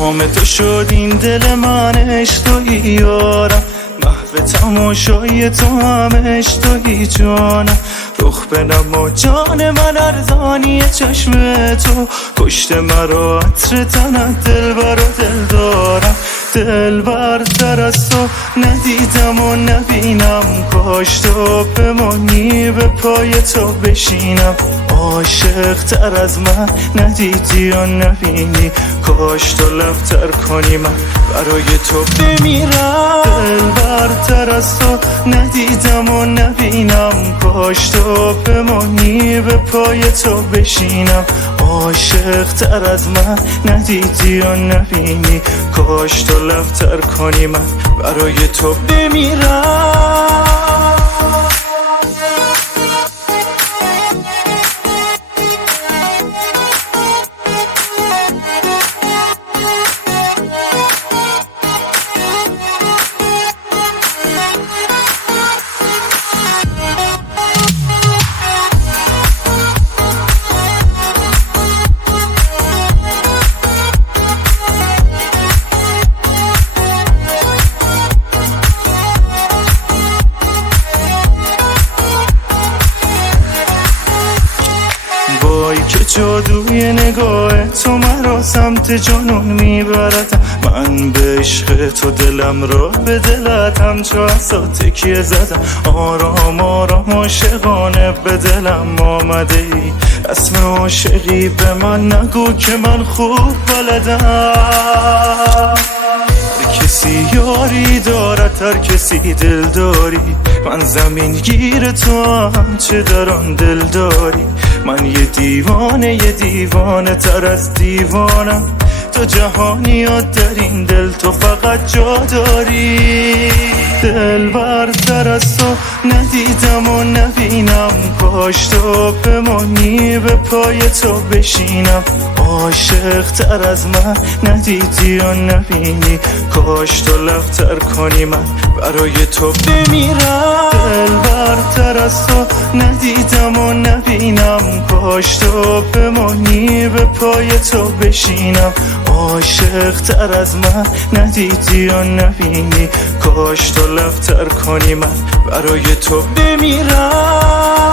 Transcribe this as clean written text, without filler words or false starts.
شام تو شد این دل من عشق تویی یارم، محو تماشای تو هم عشق تویی جانم. رخ بنما جان من ارزانی چشم تو، کشت مرا عطر تنت دلبر و دل دارم. دل برتر از تو ندیدم و نبینم، کاش تو بمانی به پای تو بشینم. عاشق تر از من ندیدی و نبینی، کاش تو لفتر کنی من برای تو بمیرم. دل برتر از تو ندیدم و نبینم، کاش تو بمانی به پای تو بشینم. عاشق تر از من ندیدی و نبینی، کاش تو لفتر کنی من برای تو بمیرم. وای که جادوی نگاه تو مرا سمت جنون میبردم، من به عشق تو دلم را به دلت همچو عصا تکیه زدم. آرام آرام عاشقانه به دلم آمده ای، رسم عاشقی به من نگو که من خوب بلدم. کسی یاری دارد هر کسی دل داری، من زمین گیر تو هم چه در آن دل داری. من یه دیوانه تر از دیوانم، تو جهانیات در این دل تو فقط جا داری. دل برتر از تو ندیدم و نبینم، کاش تو بمانی به پای تو بشینم. عاشق تر از من ندیدی و نبینی، کاش تو لفتر کنی من برای تو بمیرم. دل برتر از تو ندیدم و نبینم، کاش تو بمانی به پای تو بشینم. عاشق تر از من ندیدی و نبینی، کاش تو لفتر کنی من برای تو بمیرم.